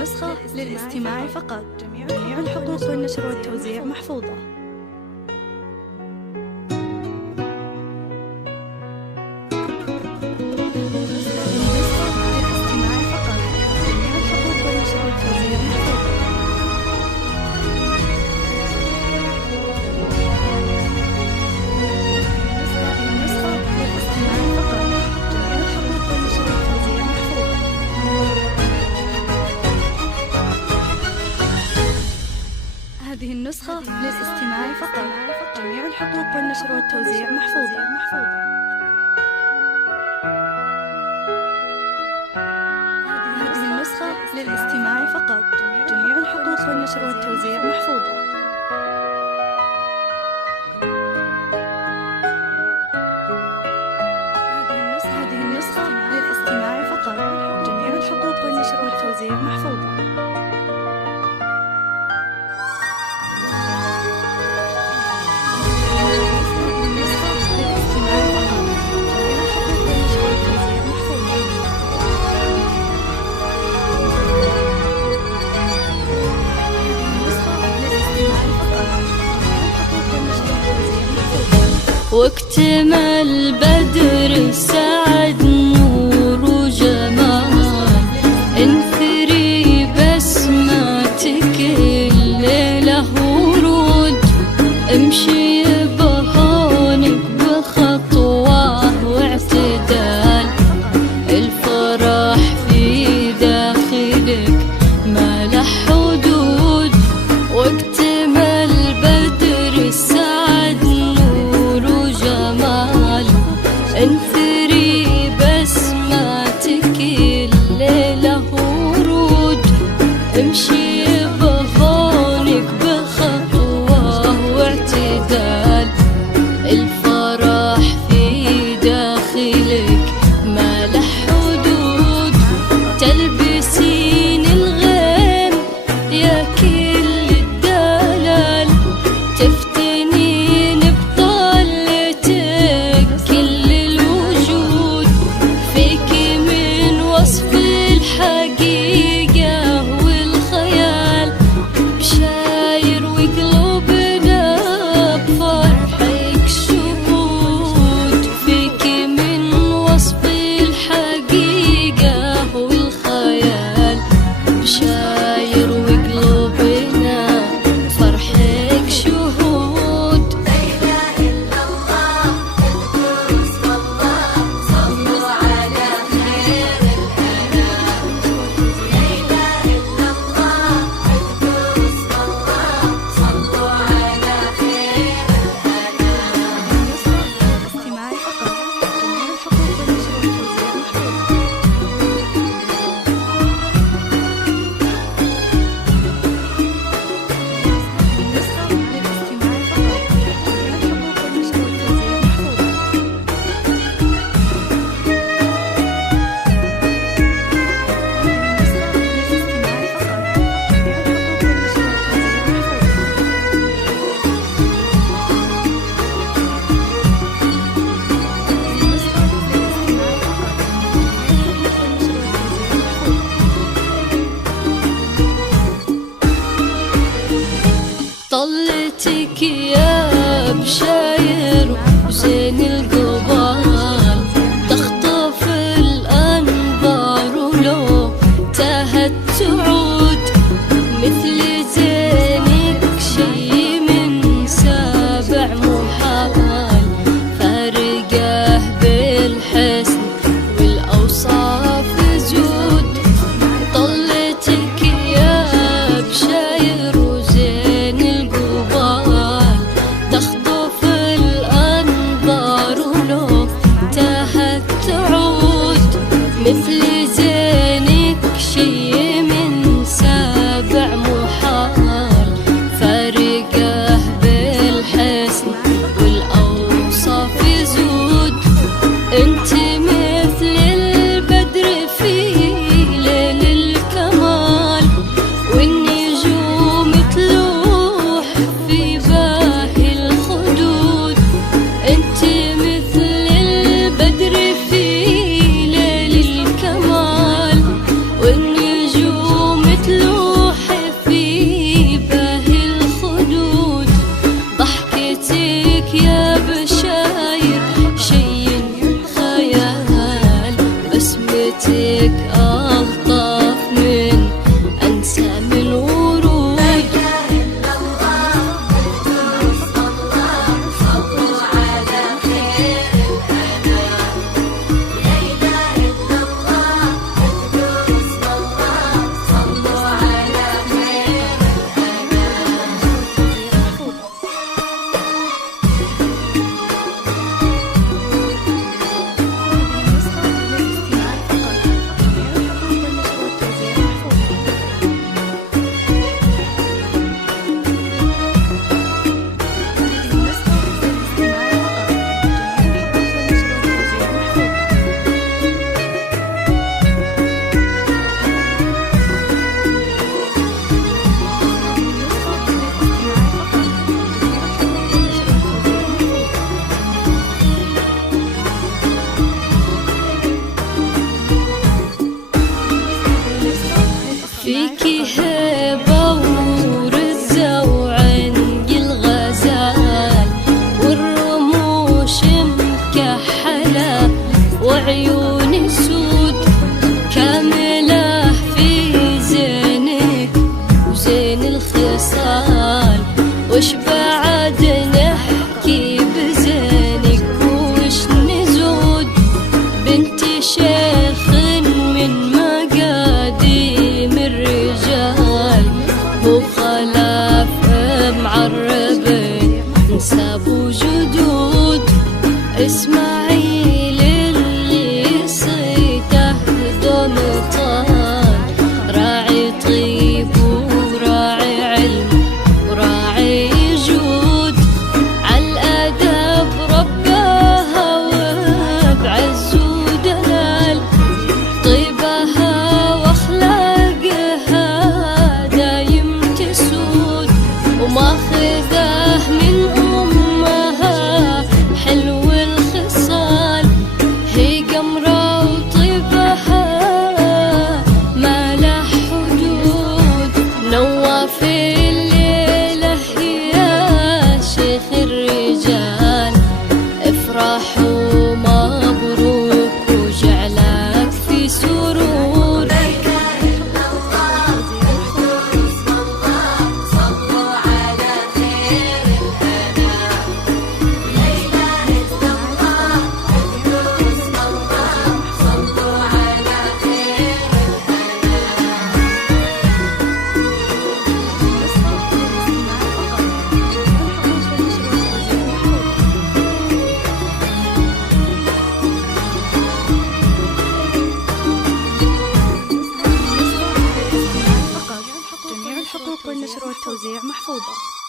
النسخة للاستماع فقط. جميع الحقوق والنشر والتوزيع محفوظة. هذه النسخة للاستماع فقط. جميع الحقوق والنشر والتوزيع محفوظة. هذه النسخة للاستماع فقط. جميع الحقوق والنشر والتوزيع محفوظة. هذه النسخة للاستماع فقط. جميع الحقوق والنشر والتوزيع محفوظة. واكتمل بدر السعد نور وجمال، انثري بسماتك الليلة ورود، امشي بهونك بخطوة واعتدال، الفرح في داخلك ما له حدود. واكتمل بدر السعد انثري بسماتك الليلة ورود، امشي بهونك بخطوة واعتدال، الفرح في داخلك ما له حدود. تلبسين الغيم يا كل الدلال، تفتنين طلتك يا بشاير وزين القبال، تخطف الأنظار ولو تاهت تعود، مثل زينك شي من سابع محال، فارقه بالحسن والأوصاف زود. طلتك يا بشاير وزين القبال، تخطف الأنظار ولو تاهت تعود، مثل زينك شي من سابع محال، فارقه بالحسن والأوصاف زود. انت مثل البدر في ليل الكمال، والنجوم تلوح في باهي الخدود. انت مثل البدر في ليل الكمال، والنشر والتوزيع محفوظة.